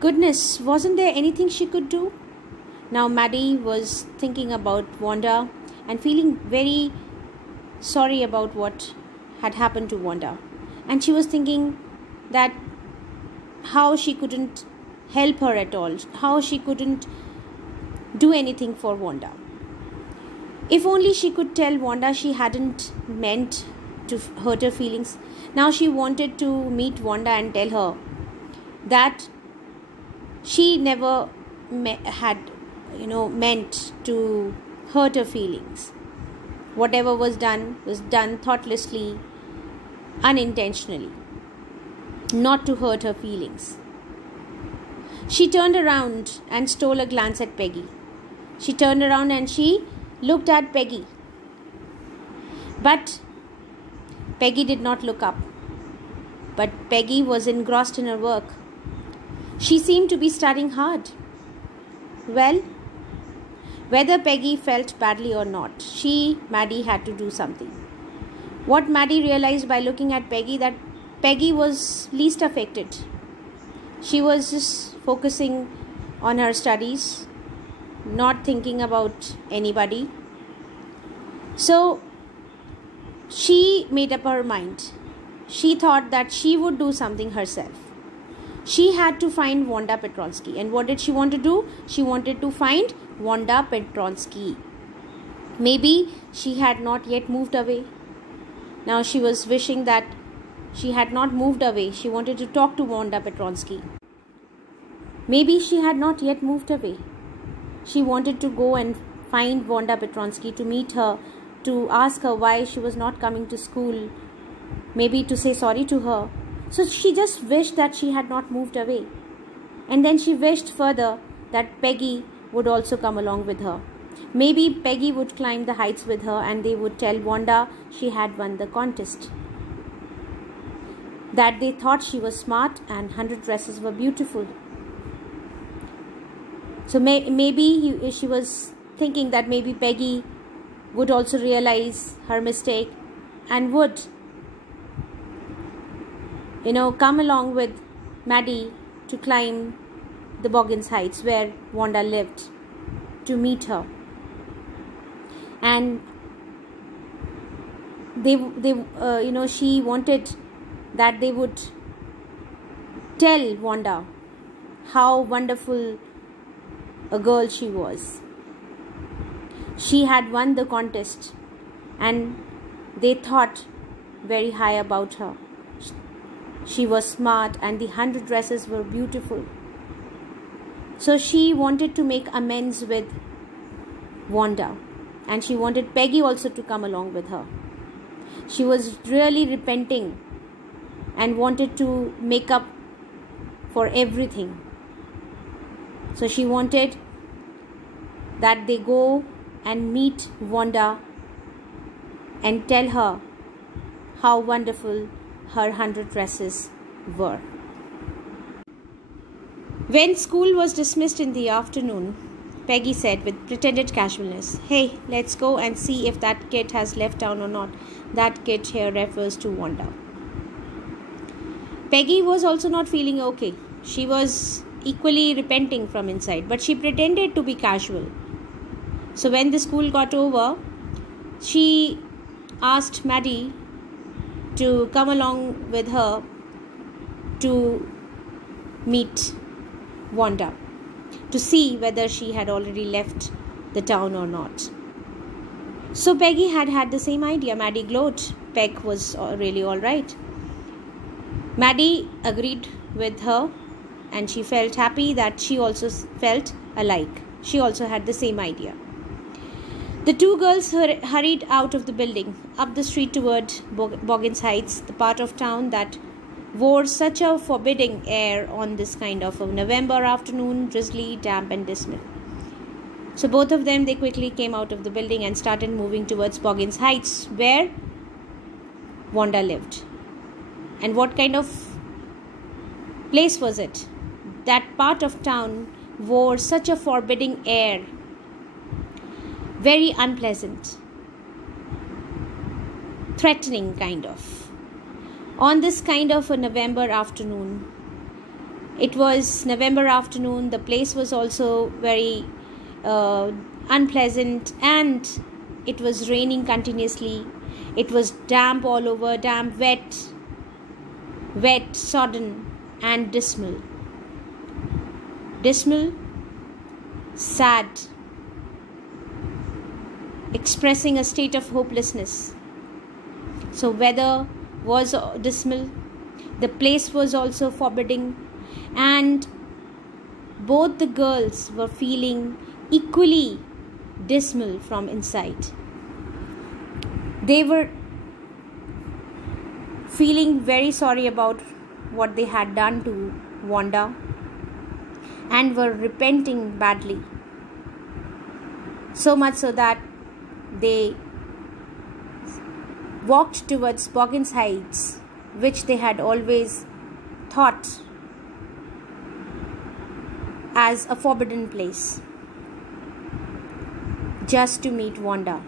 Goodness, wasn't there anything she could do? Now Maddie was thinking about Wanda and feeling very sorry about what had happened to Wanda. And she was thinking that how she couldn't help her at all, how she couldn't do anything for Wanda. If only she could tell Wanda she hadn't meant to hurt her feelings. Now she wanted to meet Wanda and tell her that she never had meant to hurt her feelings. Whatever was done thoughtlessly, unintentionally, not to hurt her feelings. She turned around and stole a glance at Peggy. She turned around and she looked at Peggy. But Peggy did not look up. But Peggy was engrossed in her work. She seemed to be studying hard. Well, whether Peggy felt badly or not, Maddie, had to do something. What Maddie realized by looking at Peggy, that Peggy was least affected. She was just focusing on her studies, not thinking about anybody. So she made up her mind. She thought that she would do something herself. She had to find Wanda Petronsky. And what did she want to do? She wanted to find Wanda Petronsky. Maybe she had not yet moved away. Now she was wishing that she had not moved away. She wanted to talk to Wanda Petronsky. Maybe she had not yet moved away. She wanted to go and find Wanda Petronsky, to meet her, to ask her why she was not coming to school, maybe to say sorry to her. So she just wished that she had not moved away. And then she wished further that Peggy would also come along with her. Maybe Peggy would climb the heights with her and they would tell Wanda she had won the contest. That they thought she was smart and 100 dresses were beautiful. So maybe she was thinking that maybe Peggy would also realize her mistake and would come along with Maddie to climb the Boggins Heights where Wanda lived, to meet her. And she wanted that they would tell Wanda how wonderful a girl she was. She had won the contest and they thought very high about her. She was smart and the 100 dresses were beautiful. So she wanted to make amends with Wanda, and she wanted Peggy also to come along with her. She was really repenting and wanted to make up for everything. So she wanted that they go and meet Wanda and tell her how wonderful her 100 dresses were. When school was dismissed in the afternoon, Peggy said with pretended casualness, "Hey, let's go and see if that kid has left town or not." That kid here refers to Wanda. Peggy was also not feeling okay. She was equally repenting from inside, but she pretended to be casual. So when the school got over, she asked Maddie to come along with her to meet Wanda, to see whether she had already left the town or not. So Peggy had the same idea. Maddie glowed. Peg was really all right. Maddie agreed with her and she felt happy that she also felt alike. She also had the same idea. The two girls hurried out of the building, up the street toward Boggins Heights, the part of town that wore such a forbidding air on this kind of a November afternoon, drizzly, damp and dismal. So both of them, they quickly came out of the building and started moving towards Boggins Heights, where Wanda lived. And what kind of place was it? That part of town wore such a forbidding air, very unpleasant, threatening kind of. On this kind of a November afternoon, It was November afternoon. The place was also very unpleasant, and it was raining continuously. It was damp all over, damp, wet, sodden, and dismal. Dismal, sad, expressing a state of hopelessness. So weather was dismal, the place was also forbidding, and both the girls were feeling equally dismal from inside. They were feeling very sorry about what they had done to Wanda and were repenting badly. So much so that they walked towards Boggins Heights, which they had always thought as a forbidden place, just to meet Wanda.